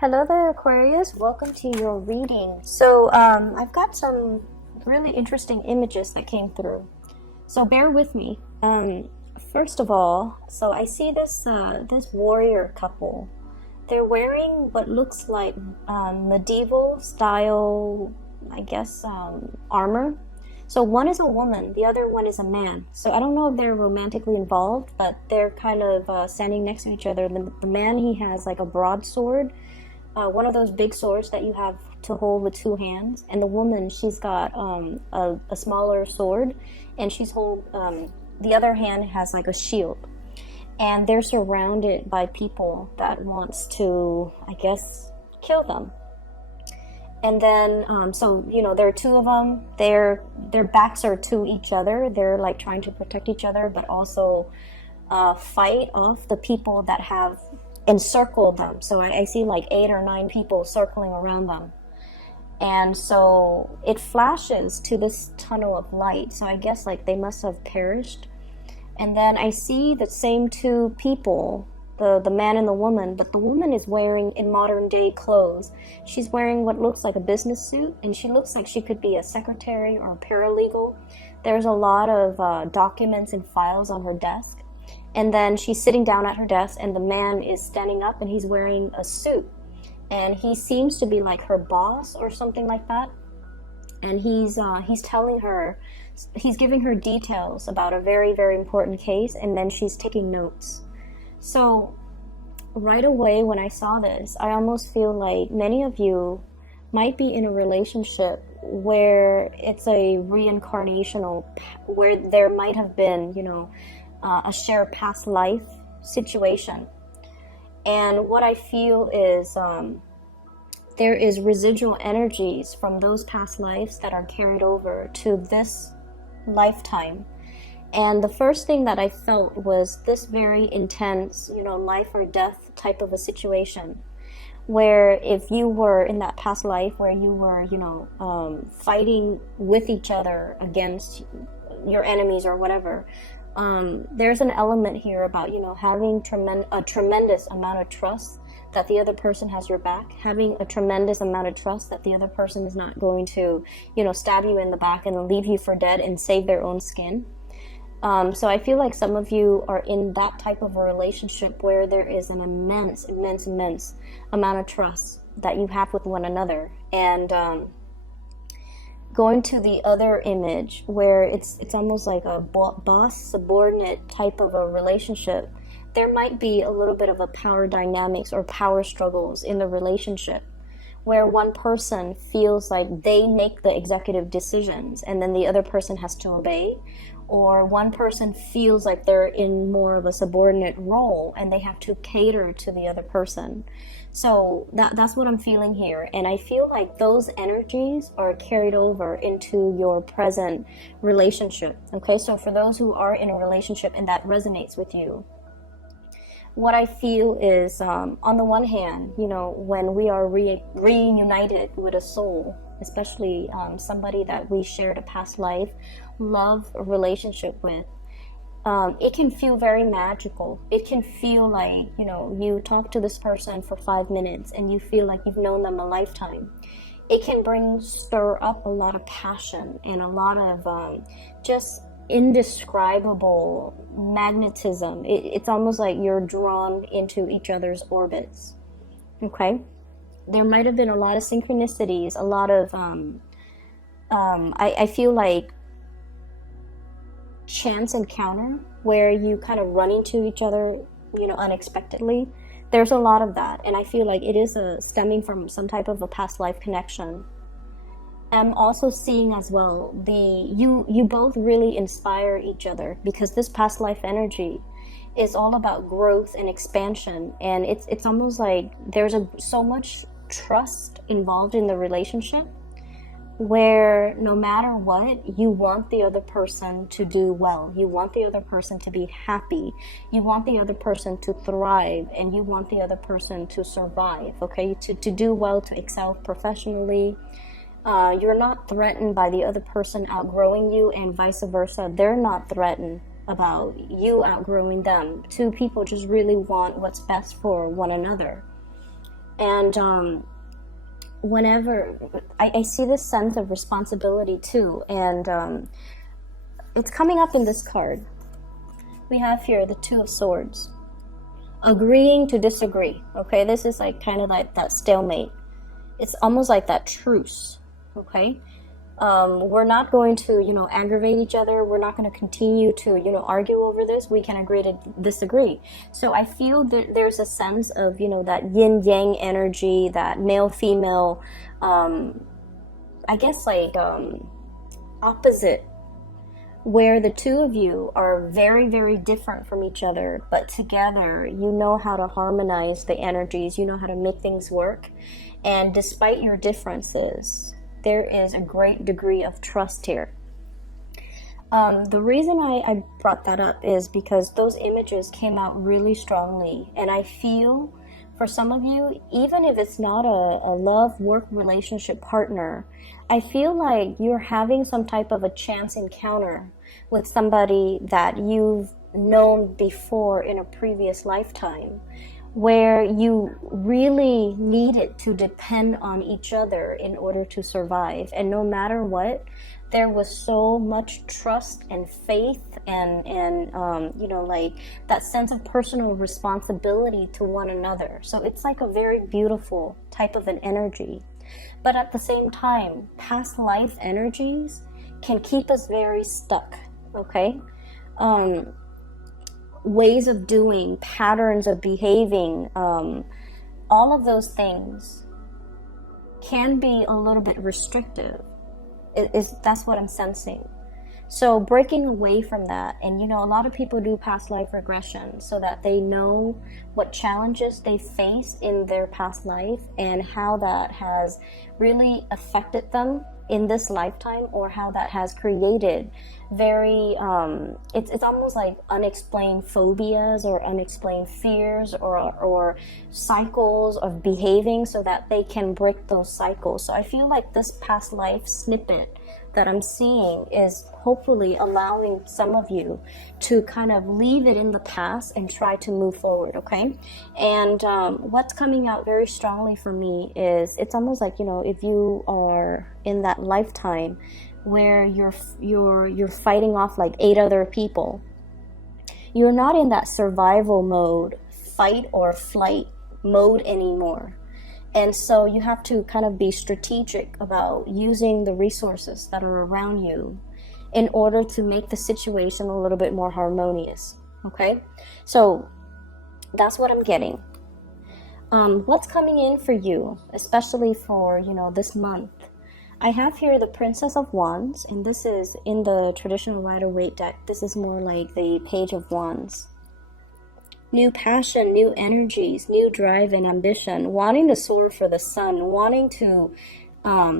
Hello there, Aquarius. Welcome to your reading. So I've got some really interesting images that came through. So bear with me. First of all, so I see this warrior couple. They're wearing what looks like medieval style, I guess, armor. So one is a woman, the other one is a man. So I don't know if they're romantically involved, but they're kind of standing next to each other. The man, he has like a broadsword. One of those big swords that you have to hold with two hands, and the woman, she's got a smaller sword, and the other hand has like a shield, and they're surrounded by people that wants to, I guess, kill them. And then so there are two of them. Their backs are to each other. They're like trying to protect each other, but also fight off the people that have encircled them. So I see like 8 or 9 people circling around them. And so it flashes to this tunnel of light. So I guess like they must have perished. And then I see the same 2 people, the man and the woman, but the woman is wearing in modern day clothes. She's wearing what looks like a business suit, and she looks like she could be a secretary or a paralegal. There's a lot of documents and files on her desk. And then she's sitting down at her desk, and the man is standing up, and he's wearing a suit. And he seems to be like her boss or something like that. And he's telling her, he's giving her details about a very, very important case, and then she's taking notes. So right away when I saw this, I almost feel like many of you might be in a relationship where it's a reincarnational, where there might have been, a shared past life situation. And what I feel is there is residual energies from those past lives that are carried over to this lifetime. And the first thing that I felt was this very intense, life or death type of a situation, where if you were in that past life where you were, fighting with each other against your enemies or whatever, there's an element here about, having a tremendous amount of trust that the other person has your back, having a tremendous amount of trust that the other person is not going to, stab you in the back and leave you for dead and save their own skin. So I feel like some of you are in that type of a relationship where there is an immense amount of trust that you have with one another. And going to the other image where it's almost like a boss subordinate type of a relationship, there might be a little bit of a power dynamics or power struggles in the relationship, where one person feels like they make the executive decisions and then the other person has to obey, or one person feels like they're in more of a subordinate role and they have to cater to the other person. So that's what I'm feeling here. And I feel like those energies are carried over into your present relationship. Okay, so for those who are in a relationship and that resonates with you, what I feel is, on the one hand, when we are reunited with a soul, especially somebody that we shared a past life, love, relationship with, it can feel very magical. It can feel like, you talk to this person for 5 minutes and you feel like you've known them a lifetime. It can stir up a lot of passion and a lot of just indescribable magnetism. It's almost like you're drawn into each other's orbits. Okay? There might have been a lot of synchronicities, a lot of, I feel like chance encounter where you kind of run into each other, unexpectedly. There's a lot of that, and I feel like it is stemming from some type of a past life connection. I'm also seeing as well you both really inspire each other, because this past life energy is all about growth and expansion, and it's almost like there's so much trust involved in the relationship, where no matter what, you want the other person to do well, you want the other person to be happy, you want the other person to thrive, and you want the other person to survive, okay, to do well, to excel professionally. You're not threatened by the other person outgrowing you, and vice versa. They're not threatened about you outgrowing them. 2 people just really want what's best for one another. And whenever I see this sense of responsibility too, and it's coming up in this card. We have here the Two of Swords. Agreeing to disagree. Okay, this is like kind of like that stalemate. It's almost like that truce. Okay, we're not going to, you know, aggravate each other. We're not going to continue to, you know, argue over this. We can agree to disagree. So I feel that there's a sense of, you know, that yin yang energy, that male female, I guess like opposite, where the two of you are very, very different from each other, but together you know how to harmonize the energies, you know how to make things work. And despite your differences, there is a great degree of trust here. The reason I brought that up is because those images came out really strongly, and I feel for some of you, even if it's not a love work relationship partner, I feel like you're having some type of a chance encounter with somebody that you've known before in a previous lifetime, where you really needed to depend on each other in order to survive. And no matter what, there was so much trust and faith and you know, like that sense of personal responsibility to one another. So it's like a very beautiful type of an energy. But at the same time, past life energies can keep us very stuck, okay? Ways of doing, patterns of behaving, all of those things can be a little bit restrictive. That's what I'm sensing. So breaking away from that, and you know, a lot of people do past life regression so that they know what challenges they faced in their past life and how that has really affected them in this lifetime, or how that has created very it's almost like unexplained phobias or unexplained fears or cycles of behaving, so that they can break those cycles. So I feel like this past life snippet that I'm seeing is hopefully allowing some of you to kind of leave it in the past and try to move forward, okay? And what's coming out very strongly for me is it's almost like, you know, if you are in that lifetime where you're fighting off like 8 other people, you're not in that survival mode, fight or flight mode anymore. And so you have to kind of be strategic about using the resources that are around you in order to make the situation a little bit more harmonious, okay? So that's what I'm getting. What's coming in for you, especially for, you know, this month? I have here the Princess of Wands, and this is in the traditional Rider-Waite deck. This is more like the Page of Wands. New passion, new energies, new drive and ambition, wanting to soar for the sun, wanting to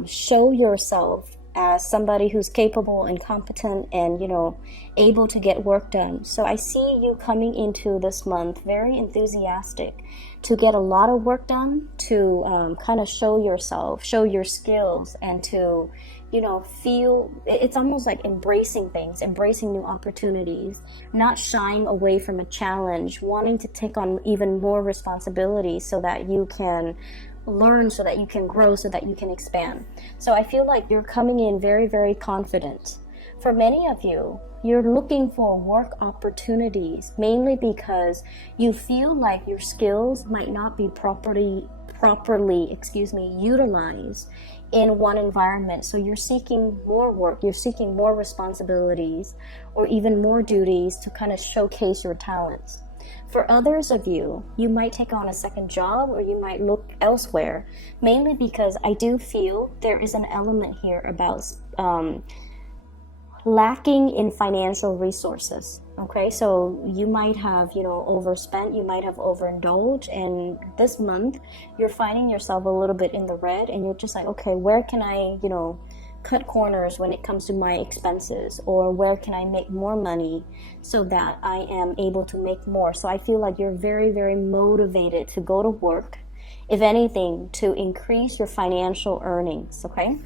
show yourself as somebody who's capable and competent and, you know, able to get work done. So I see you coming into this month very enthusiastic to get a lot of work done, to kind of show yourself, show your skills, and to, you know, feel, it's almost like embracing things, embracing new opportunities, not shying away from a challenge, wanting to take on even more responsibility so that you can learn, so that you can grow, so that you can expand. So I feel like you're coming in very, very confident. For many of you, you're looking for work opportunities, mainly because you feel like your skills might not be properly utilized in one environment. So you're seeking more work, you're seeking more responsibilities, or even more duties to kind of showcase your talents. For others of you, you might take on a second job, or you might look elsewhere, mainly because I do feel there is an element here about lacking in financial resources. Okay, so you might have, you know, overspent, you might have overindulged, and this month you're finding yourself a little bit in the red, and you're just like, okay, where can I, you know, cut corners when it comes to my expenses, or where can I make more money so that I am able to make more? So I feel like you're very, very motivated to go to work, if anything, to increase your financial earnings, okay?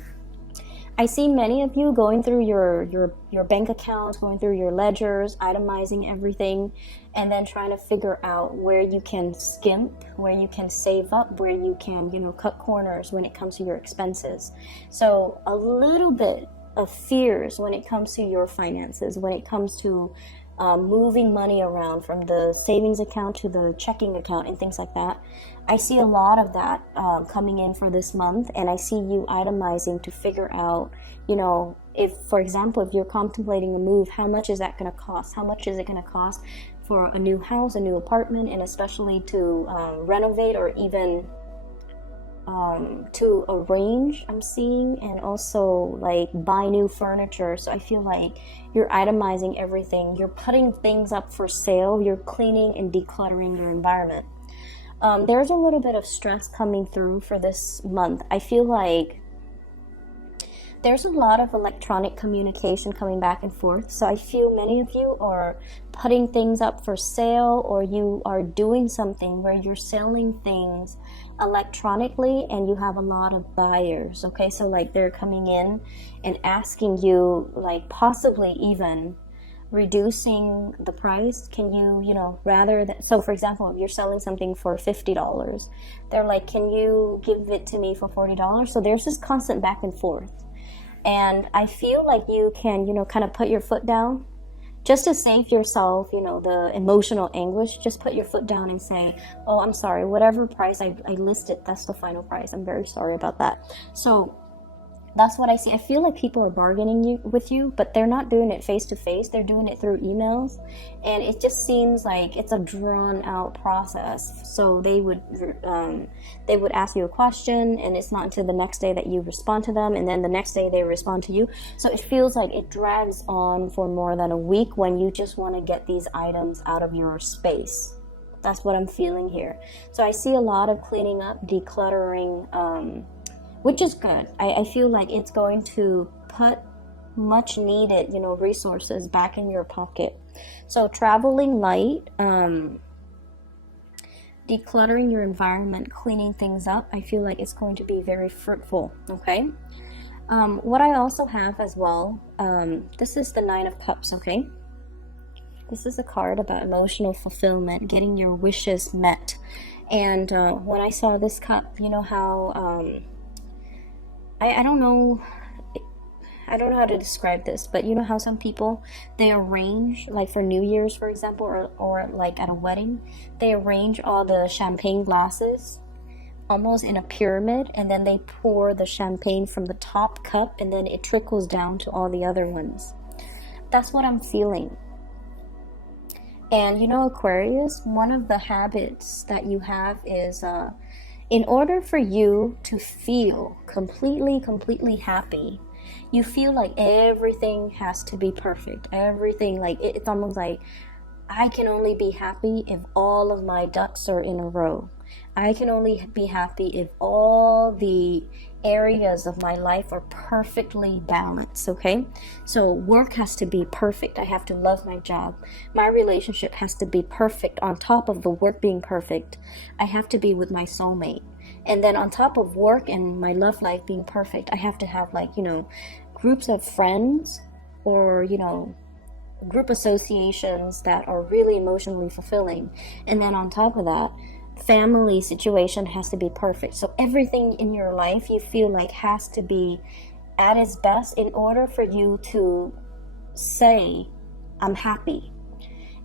I see many of you going through your bank accounts, going through your ledgers, itemizing everything, and then trying to figure out where you can skimp, where you can save up, where you can, you know, cut corners when it comes to your expenses. So a little bit of fears when it comes to your finances, when it comes to moving money around from the savings account to the checking account and things like that. I see a lot of that coming in for this month, and I see you itemizing to figure out, you know, if, for example, if you're contemplating a move, how much is that going to cost? How much is it going to cost for a new house, a new apartment, and especially to renovate or even to arrange, I'm seeing, and also like buy new furniture. So I feel like you're itemizing everything, you're putting things up for sale, you're cleaning and decluttering your environment. There's a little bit of stress coming through for this month. I feel like there's a lot of electronic communication coming back and forth. So I feel many of you are putting things up for sale, or you are doing something where you're selling things electronically and you have a lot of buyers. Okay, so like they're coming in and asking you, like possibly even reducing the price. Can you, you know, rather than, so for example, if you're selling something for $50, they're like, can you give it to me for $40? So there's this constant back and forth. And I feel like you can, you know, kind of put your foot down just to save yourself, you know, the emotional anguish. Just put your foot down and say, oh, I'm sorry, whatever price I listed, that's the final price. I'm very sorry about that. So that's what I see. I feel like people are bargaining with you, but they're not doing it face to face. They're doing it through emails, and it just seems like it's a drawn out process. So they would ask you a question, and it's not until the next day that you respond to them, and then the next day they respond to you. So it feels like it drags on for more than a week when you just want to get these items out of your space. That's what I'm feeling here. So I see a lot of cleaning up, decluttering, which is good. I feel like it's going to put much needed, you know, resources back in your pocket. So traveling light, decluttering your environment, cleaning things up, I feel like it's going to be very fruitful, okay? What I also have as well, this is the 9 of Cups, okay? This is a card about emotional fulfillment, getting your wishes met. And when I saw this cup, you know how... I don't know how to describe this, but you know how some people, they arrange, like for New Year's, for example, or like at a wedding, they arrange all the champagne glasses almost in a pyramid, and then they pour the champagne from the top cup, and then it trickles down to all the other ones. That's what I'm feeling. And you know, Aquarius, one of the habits that you have is... in order for you to feel completely happy, you feel like everything has to be perfect. Everything, like it's almost like I can only be happy if all of my ducks are in a row. I can only be happy if all the areas of my life are perfectly balanced, okay? So work has to be perfect. I have to love my job. My relationship has to be perfect. On top of the work being perfect, I have to be with my soulmate. And then on top of work and my love life being perfect, I have to have, like, you know, groups of friends, or, you know, group associations that are really emotionally fulfilling. And then on top of that, family situation has to be perfect. So everything in your life you feel like has to be at its best in order for you to say, I'm happy.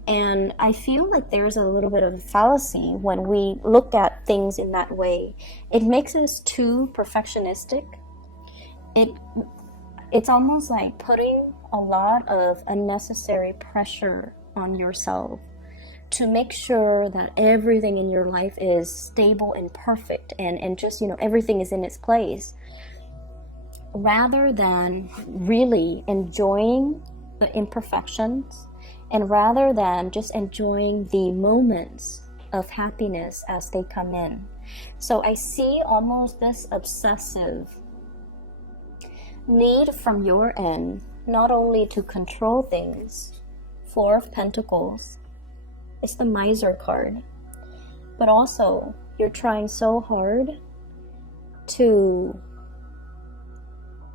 And I feel like there's a little bit of a fallacy when we look at things in that way. It makes us too perfectionistic. It's almost like putting a lot of unnecessary pressure on yourself to make sure that everything in your life is stable and perfect, and just, you know, everything is in its place, rather than really enjoying the imperfections, and rather than just enjoying the moments of happiness as they come in. So I see almost this obsessive need from your end, not only to control things, 4 of Pentacles, it's the Miser card, but also you're trying so hard to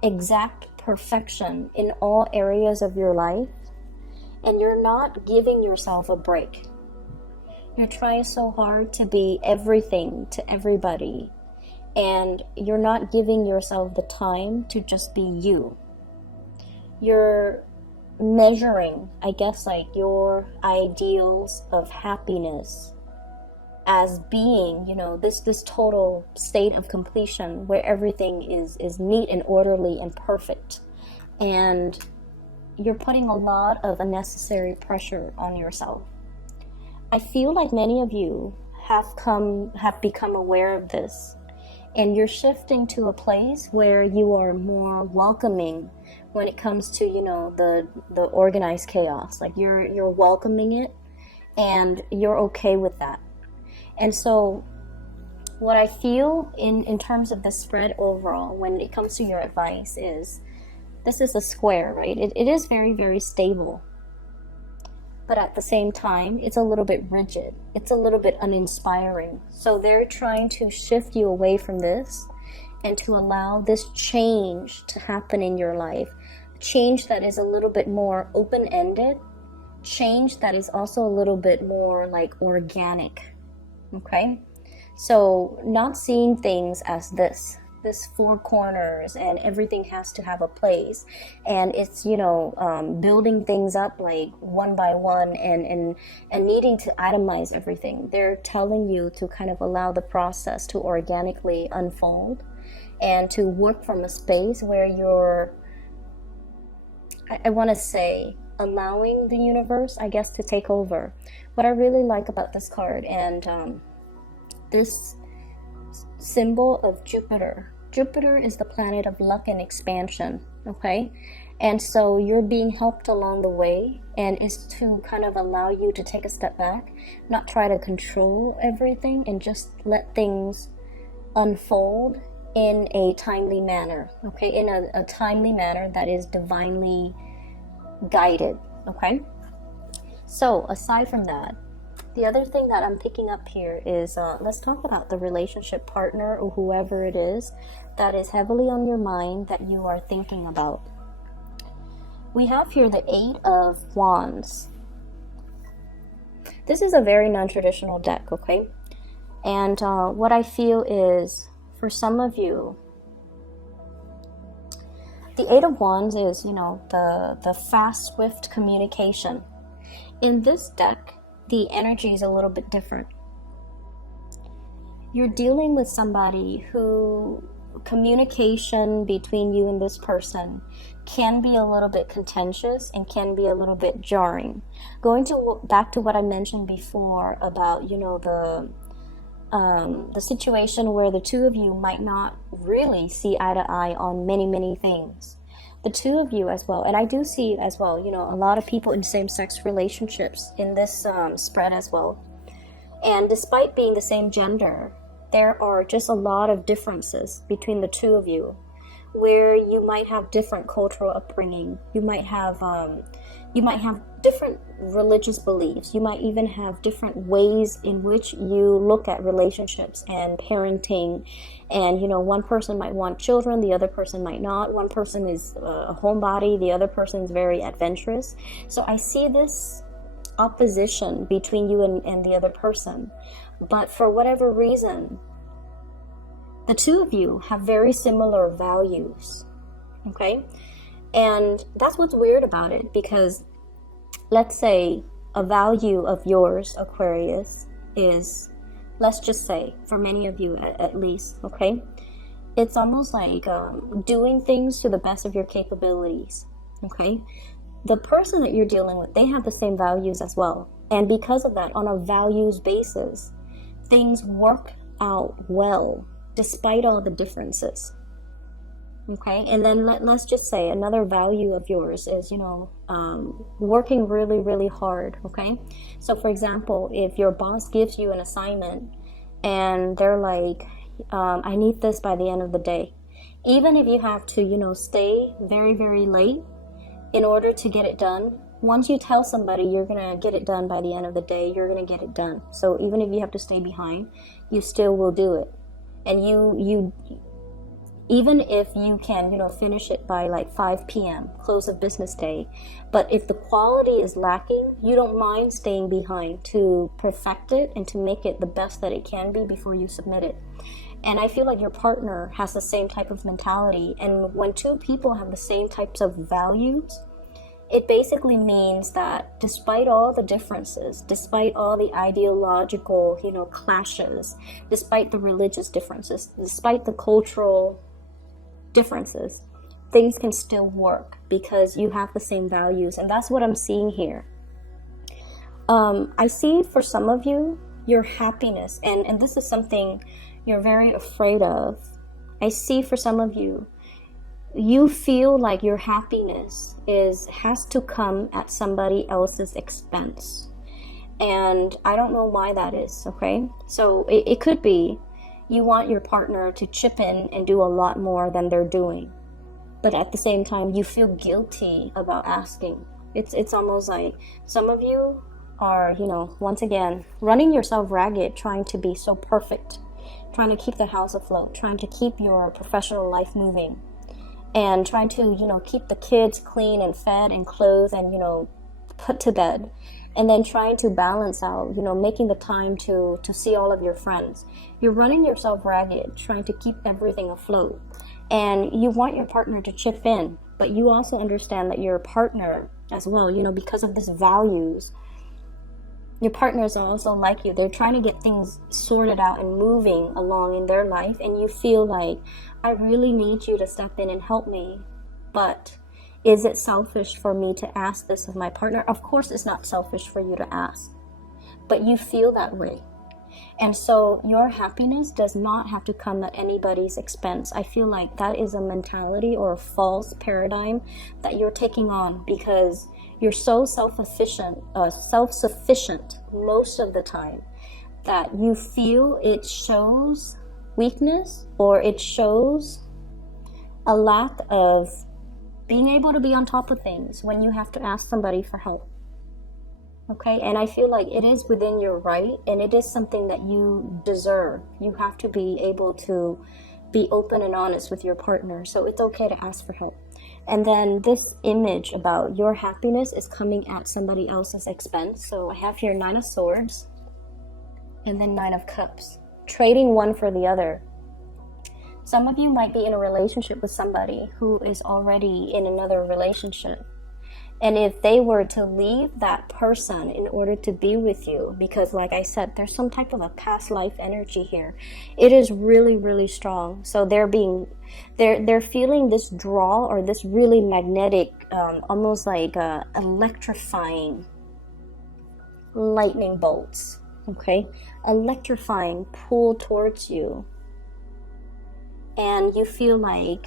exact perfection in all areas of your life, and you're not giving yourself a break. You're trying so hard to be everything to everybody, and you're not giving yourself the time to just be you. You're measuring, I guess, like your ideals of happiness as being, you know, this total state of completion where everything is neat and orderly and perfect. And you're putting a lot of unnecessary pressure on yourself. I feel like many of you have become aware of this, and you're shifting to a place where you are more welcoming when it comes to, you know, the organized chaos. Like you're welcoming it, and you're okay with that. And so what I feel in terms of the spread overall when it comes to your advice is, this is a square, right? It is very, very stable. But at the same time, it's a little bit rigid. It's a little bit uninspiring. So they're trying to shift you away from this and to allow this change to happen in your life. Change that is a little bit more open-ended. Change that is also a little bit more like organic. Okay? So not seeing things as this four corners and everything has to have a place, and it's, you know, building things up like one by one and needing to itemize everything. They're telling you to kind of allow the process to organically unfold and to work from a space where you're, I want to say, allowing the universe, I guess, to take over. What I really like about this card and this symbol of Jupiter. Jupiter is the planet of luck and expansion, okay? And so you're being helped along the way, and is to kind of allow you to take a step back, not try to control everything, and just let things unfold in a timely manner, okay? In a timely manner that is divinely guided, okay? So aside from that, the other thing that I'm picking up here is, let's talk about the relationship partner or whoever it is that is heavily on your mind that you are thinking about. We have here the 8 of Wands. This is a very non-traditional deck, okay? And what I feel is, for some of you, the 8 of Wands is, you know, the fast, swift communication. In this deck, the energy is a little bit different. You're dealing with somebody who communication between you and this person can be a little bit contentious and can be a little bit jarring. Going back to what I mentioned before about, you know, the situation where the two of you might not really see eye to eye on many things. The two of you as well, and I do see as well, you know, a lot of people in same-sex relationships in this spread as well. And despite being the same gender, there are just a lot of differences between the two of you, where you might have different cultural upbringing, you might have different religious beliefs, you might even have different ways in which you look at relationships and parenting. And, you know, one person might want children, the other person might not. One person is a homebody, the other person is very adventurous. So I see this opposition between you and the other person. But for whatever reason, the two of you have very similar values, okay? And that's what's weird about it, because let's say a value of yours, Aquarius, is, let's just say, for many of you at least, okay? It's almost like doing things to the best of your capabilities, okay? The person that you're dealing with, they have the same values as well. And because of that, on a values basis, things work out well, despite all the differences. Okay, and then let's just say another value of yours is, you know, working really hard, okay? So for example, if your boss gives you an assignment and they're like, I need this by the end of the day. Even if you have to, you know, stay very late in order to get it done, once you tell somebody you're gonna get it done by the end of the day, you're gonna get it done. So even if you have to stay behind, you still will do it. And you even if you can, finish it by like 5 p.m., close of business day. But if the quality is lacking, you don't mind staying behind to perfect it and to make it the best that it can be before you submit it. And I feel like your partner has the same type of mentality. And when two people have the same types of values, it basically means that despite all the differences, despite all the ideological, clashes, despite the religious differences, despite the cultural differences, things can still work because you have the same values. And that's what I'm seeing here. I see for some of you, your happiness, and this is something you're very afraid of. I see for some of you, you feel like your happiness has to come at somebody else's expense. And I don't know why that is, okay? So it could be you want your partner to chip in and do a lot more than they're doing. But at the same time, you feel guilty about asking. It's almost like some of you are, once again, running yourself ragged, trying to be so perfect, trying to keep the house afloat, trying to keep your professional life moving, and trying to, keep the kids clean and fed and clothed and, put to bed. And then trying to balance out, making the time to see all of your friends. You're running yourself ragged, trying to keep everything afloat. And you want your partner to chip in, but you also understand that your partner as well, because of these values, your partners are also like you. They're trying to get things sorted out and moving along in their life. And you feel like, I really need you to step in and help me. But is it selfish for me to ask this of my partner? Of course it's not selfish for you to ask. But you feel that way. And so your happiness does not have to come at anybody's expense. I feel like that is a mentality or a false paradigm that you're taking on because you're so self-sufficient most of the time that you feel it shows weakness or it shows a lack of being able to be on top of things when you have to ask somebody for help. Okay, and I feel like it is within your right and it is something that you deserve. You have to be able to be open and honest with your partner, so it's okay to ask for help. And then this image about your happiness is coming at somebody else's expense. So I have here 9 of Swords and then 9 of Cups, trading one for the other. Some of you might be in a relationship with somebody who is already in another relationship. And if they were to leave that person in order to be with you, because like I said, there's some type of a past life energy here. It is really, really strong. So they're feeling this draw or this really magnetic, almost like electrifying lightning bolts. Okay, electrifying pull towards you, and you feel like,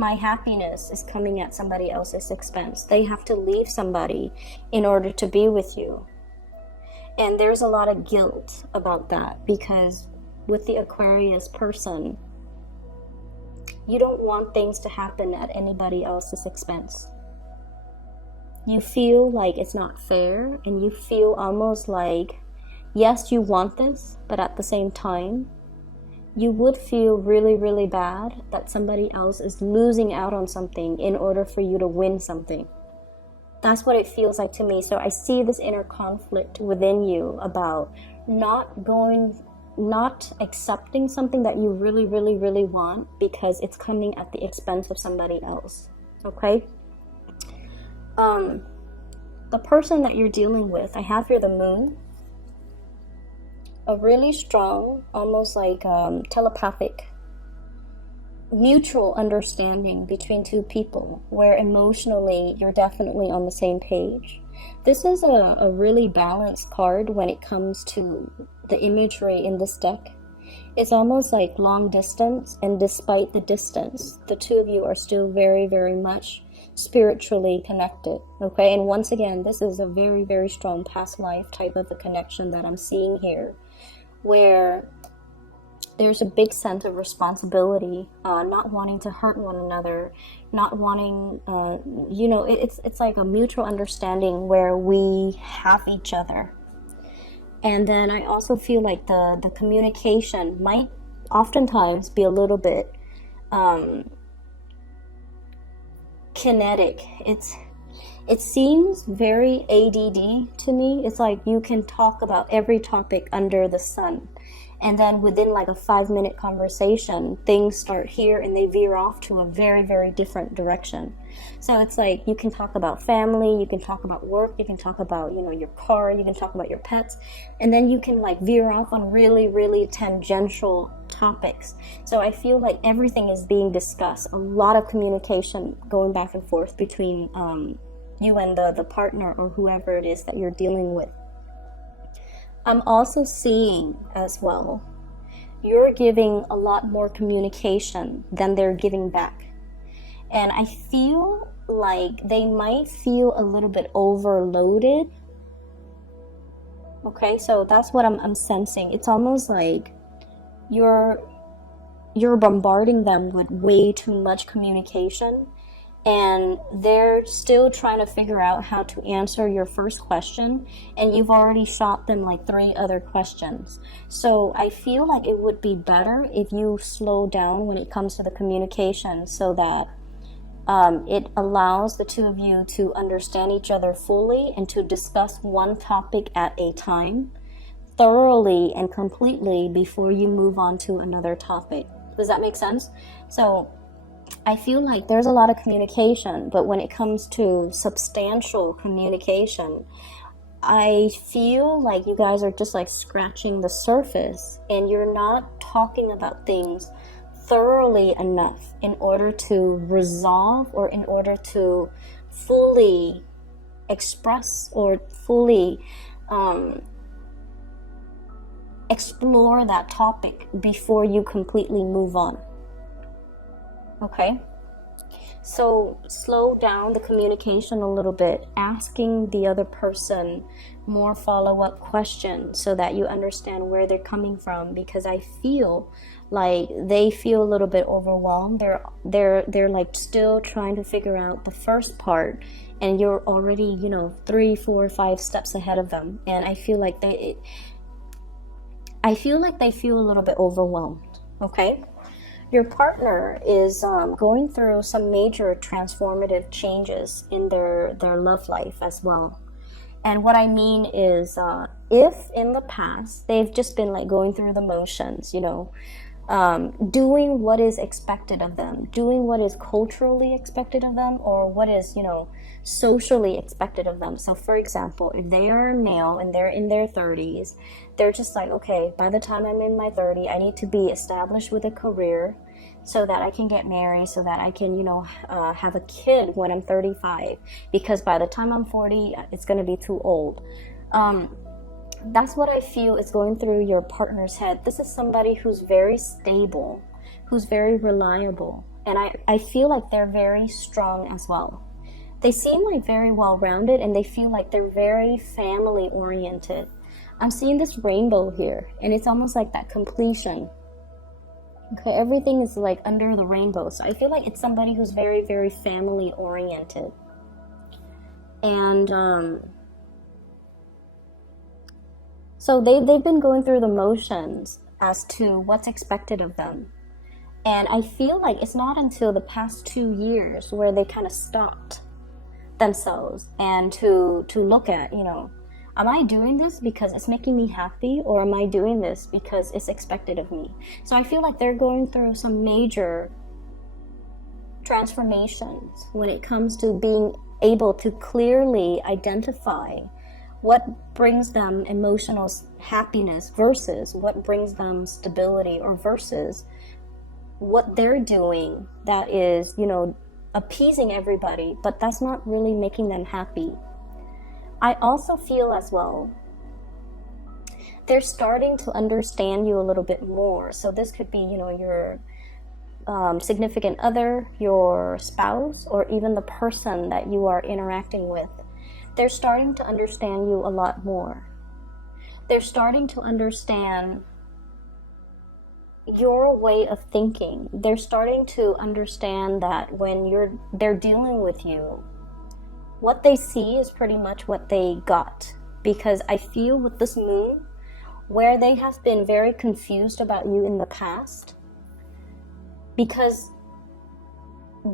my happiness is coming at somebody else's expense. They have to leave somebody in order to be with you. And there's a lot of guilt about that because with the Aquarius person, you don't want things to happen at anybody else's expense. You feel like it's not fair and you feel almost like, yes, you want this, but at the same time, you would feel really, really bad that somebody else is losing out on something in order for you to win something. That's what it feels like to me. So I see this inner conflict within you about not accepting something that you really, really, really want because it's coming at the expense of somebody else. Okay? The person that you're dealing with, I have here the Moon. A really strong, almost like telepathic, mutual understanding between two people where emotionally you're definitely on the same page. This is a really balanced card when it comes to the imagery in this deck. It's almost like long distance, and despite the distance, the two of you are still very, very much spiritually connected. Okay, and once again, this is a very, very strong past life type of a connection that I'm seeing here, where there's a big sense of responsibility, not wanting to hurt one another, not wanting, it's like a mutual understanding where we have each other. And then I also feel like the communication might oftentimes be a little bit kinetic. It seems very ADD to me. It's like you can talk about every topic under the sun. And then within like a 5-minute conversation, things start here and they veer off to a very, very different direction. So it's like you can talk about family, you can talk about work, you can talk about, your car, you can talk about your pets, and then you can like veer off on really, really tangential topics. So I feel like everything is being discussed. A lot of communication going back and forth between you and the partner or whoever it is that you're dealing with. I'm also seeing as well, you're giving a lot more communication than they're giving back. And I feel like they might feel a little bit overloaded. Okay, so that's what I'm sensing. It's almost like you're bombarding them with way too much communication, and they're still trying to figure out how to answer your first question, and you've already shot them like 3 other questions. So I feel like it would be better if you slow down when it comes to the communication, so that it allows the two of you to understand each other fully and to discuss one topic at a time, thoroughly and completely, before you move on to another topic. Does that make sense? So I feel like there's a lot of communication, but when it comes to substantial communication, I feel like you guys are just like scratching the surface, and you're not talking about things thoroughly enough in order to resolve, or in order to fully express or fully explore that topic before you completely move on. Okay, so slow down the communication a little bit, asking the other person more follow-up questions so that you understand where they're coming from, because I feel like they feel a little bit overwhelmed. They're like still trying to figure out the first part, and you're already 3, 4, 5 steps ahead of them, and I feel like they feel a little bit overwhelmed. Okay. Your partner is going through some major transformative changes in their love life as well. And what I mean is, if in the past they've just been like going through the motions, doing what is expected of them, doing what is culturally expected of them, or what is, socially expected of them. So for example, if they are male and they're in their 30s, they're just like, okay, by the time I'm in my 30s, I need to be established with a career so that I can get married, so that I can, have a kid when I'm 35, because by the time I'm 40, it's going to be too old. That's what I feel is going through your partner's head. This is somebody who's very stable, who's very reliable, and I feel like they're very strong as well. They seem like very well-rounded, and they feel like they're very family-oriented. I'm seeing this rainbow here, and it's almost like that completion. Okay, everything is like under the rainbow. So I feel like it's somebody who's very, very family-oriented. And so they've been going through the motions as to what's expected of them. And I feel like it's not until the past 2 years where they kind of stopped themselves and to look at, am I doing this because it's making me happy, or am I doing this because it's expected of me? So I feel like they're going through some major transformations when it comes to being able to clearly identify what brings them emotional happiness versus what brings them stability, or versus what they're doing that is, appeasing everybody, but that's not really making them happy. I also feel as well, they're starting to understand you a little bit more. So this could be, your significant other, your spouse, or even the person that you are interacting with. They're starting to understand you a lot more. They're starting to understand your way of thinking. They're starting to understand that when they're dealing with you, what they see is pretty much what they got. Because I feel with this moon, where they have been very confused about you in the past, because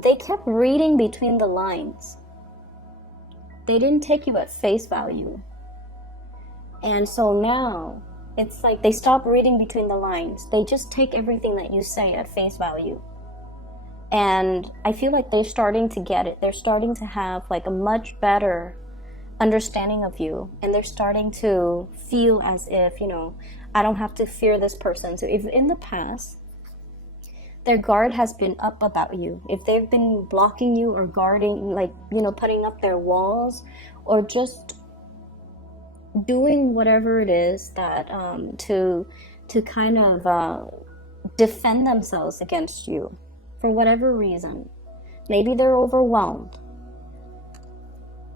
they kept reading between the lines. They didn't take you at face value. And so now it's like they stop reading between the lines. They just take everything that you say at face value. And I feel like they're starting to get it. They're starting to have like a much better understanding of you. And they're starting to feel as if, you know, I don't have to fear this person. So if in the past, their guard has been up about you, if they've been blocking you or guarding, like, you know, putting up their walls or just doing whatever it is that to kind of defend themselves against you for whatever reason. Maybe they're overwhelmed,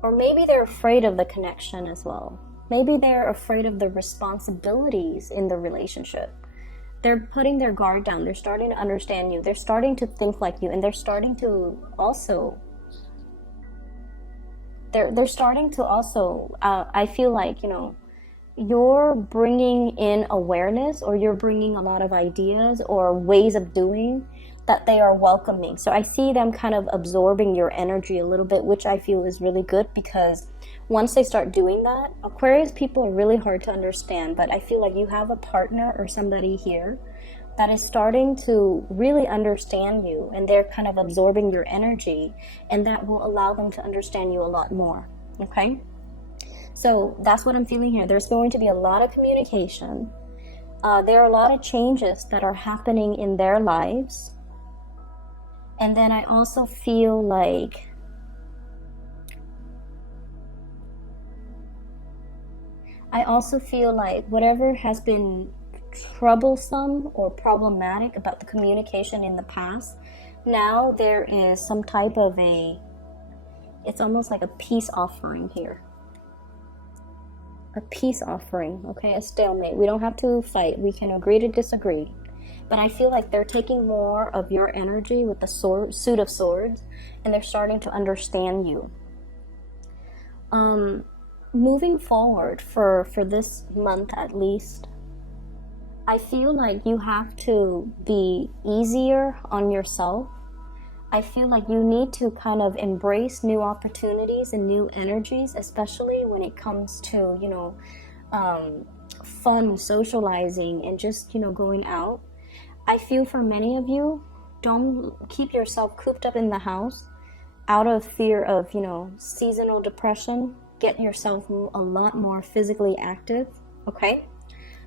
or maybe they're afraid of the connection as well. Maybe they're afraid of the responsibilities in the relationship. They're putting their guard down. They're starting to understand you. They're starting to think like you, and they're starting to also I feel like, you know, you're bringing in awareness, or you're bringing a lot of ideas or ways of doing that they are welcoming. So I see them kind of absorbing your energy a little bit, which I feel is really good, because once they start doing that, Aquarius people are really hard to understand, but I feel like you have a partner or somebody here that is starting to really understand you, and they're kind of absorbing your energy, and that will allow them to understand you a lot more. Okay? So that's what I'm feeling here. There's going to be a lot of communication. There are a lot of changes that are happening in their lives. And then I also feel like whatever has been troublesome or problematic about the communication in the past, now there is some type of it's almost like a peace offering here. A peace offering, okay? A stalemate. We don't have to fight. We can agree to disagree. But I feel like they're taking more of your energy with the suit of swords, and they're starting to understand you. Moving forward for this month at least, I feel like you have to be easier on yourself. I feel like you need to kind of embrace new opportunities and new energies, especially when it comes to, you know, fun, socializing, and just, you know, going out. I feel for many of you, don't keep yourself cooped up in the house out of fear of, you know, seasonal depression. Get yourself a lot more physically active, okay?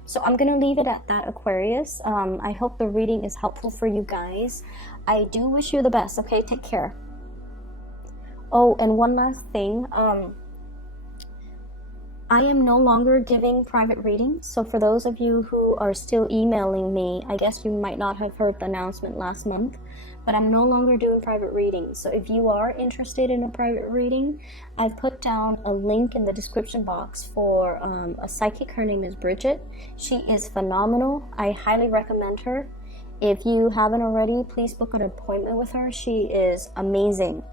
So I'm going to leave it at that, Aquarius. I hope the reading is helpful for you guys. I do wish you the best, okay? Take care. Oh, and one last thing. I am no longer giving private readings. So for those of you who are still emailing me, I guess you might not have heard the announcement last month, but I'm no longer doing private readings. So if you are interested in a private reading, I've put down a link in the description box for a psychic. Her name is Bridget. She is phenomenal. I highly recommend her. If you haven't already, please book an appointment with her. She is amazing.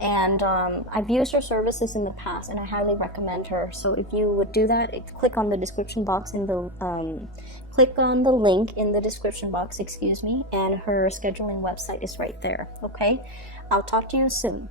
And I've used her services in the past, and I highly recommend her. So if you would do that, click on the description box in the click on the link in the description box, and her scheduling website is right there. Okay, I'll talk to you soon.